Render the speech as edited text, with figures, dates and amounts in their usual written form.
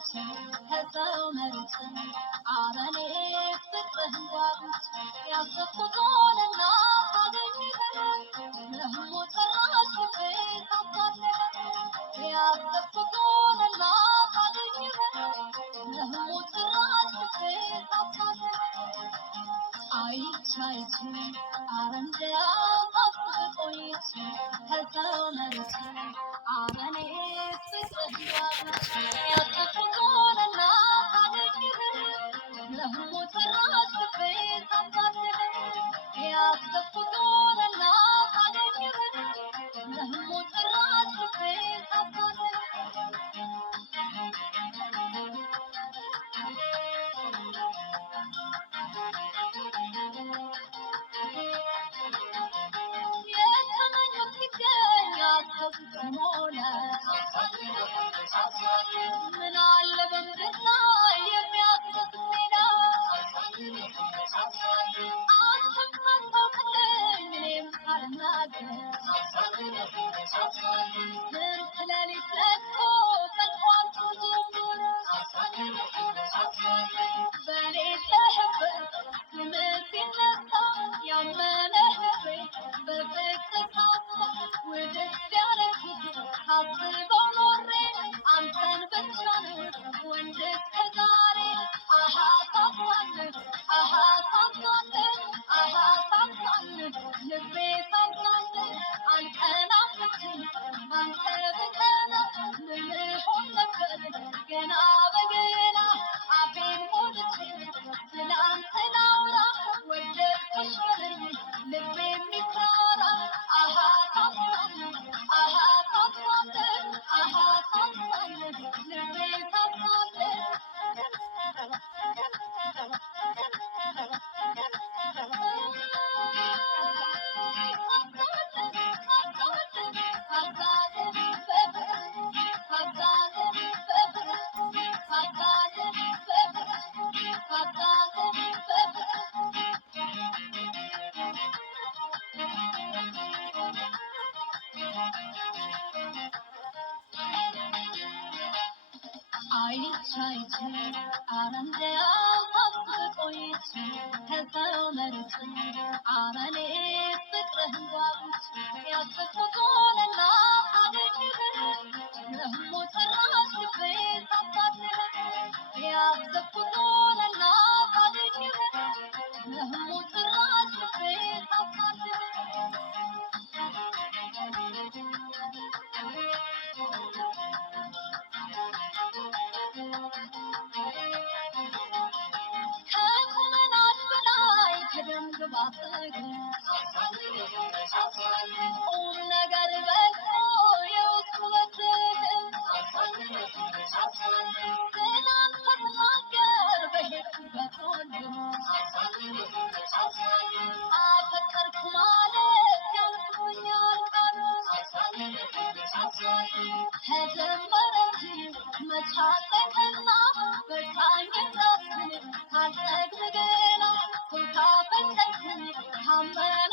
ቆይቼ ከሰው መሬት አረኔ ፍቅርህን ጓጉቼ ያሰብኩት ሆነና ካገኘህ ለህሞ ጭራሽ ልቤ ታታለለ ያሰብኩት ሆነና ካገኘህ ለህሞ ጭራሽ ልቤ ታታለለ አይቼ አረ እንዲያጣፍጥ ቆይቼ ከሰው መሬት አረኔ ፍቅርህን ጓጉቼ ያሰብኩት ሆነና ካገኘህ ለህሞ ጭራሽ ልቤ ታታለለ ያሰብኩት ሆነና ካገኘህ ለህሞ ጭራሽ ልቤ ታታለለ የተመኘሁት ሲገኝ ያሰብኩት ሆነ ምን አለ በምድር ላይ የሚያስደስት ሜዳ አንተም ሳታውቅልኝ እኔም ሳልናገር ስንት ሌሊት ነግቶ ጠልቋል ጀምሮ በሌለህበት ስምህ ሲነሳ ያመነህ በፍቅር ታማ ውድቅ ያደረግኩት ሳስበው ኖሬ አንተን ብቻ ነው ወንድ እስከ ዛሬ አሃ ታምናለህ ልቤ ታምናለህ አልቀናም ብትል አንተ ብቀና ምን ሆን ነበር ገና በገና አፌን ሞልቼ ስላንተ ላውራ ወደድኩሽ በለኝ ልቤ የሚኮራ አሃ ታምናለህ ልቤ ታምናለህ አይቼ አረ እንዲያጣፍጥ ቆይቼ ከሰው መሬት አረኔ ፍቅርህን ጓጉቼ ያሰብኩት ሆነና ካገኘህ ለህሞ ጭራሽ ልቤ ታታለለ ያሰብኩት ሆነና ካገኘህ ለህሞ ጭራሽ ልቤ ታታለለ ከቁመናት በላይ ከደም ግባት ቁም ነገር በልጦ የውስጥ ውበትህ ትናንት ከተናገር በሄድኩበት ሁሉ አፈቀርኩ ማለት ያንሶኛል ቃሉ ተጀመረ እንጂ መች አለቀና በቃኝ እንዳትል ካልጠግብ ገና ካፈቀርኩኝ ካመነ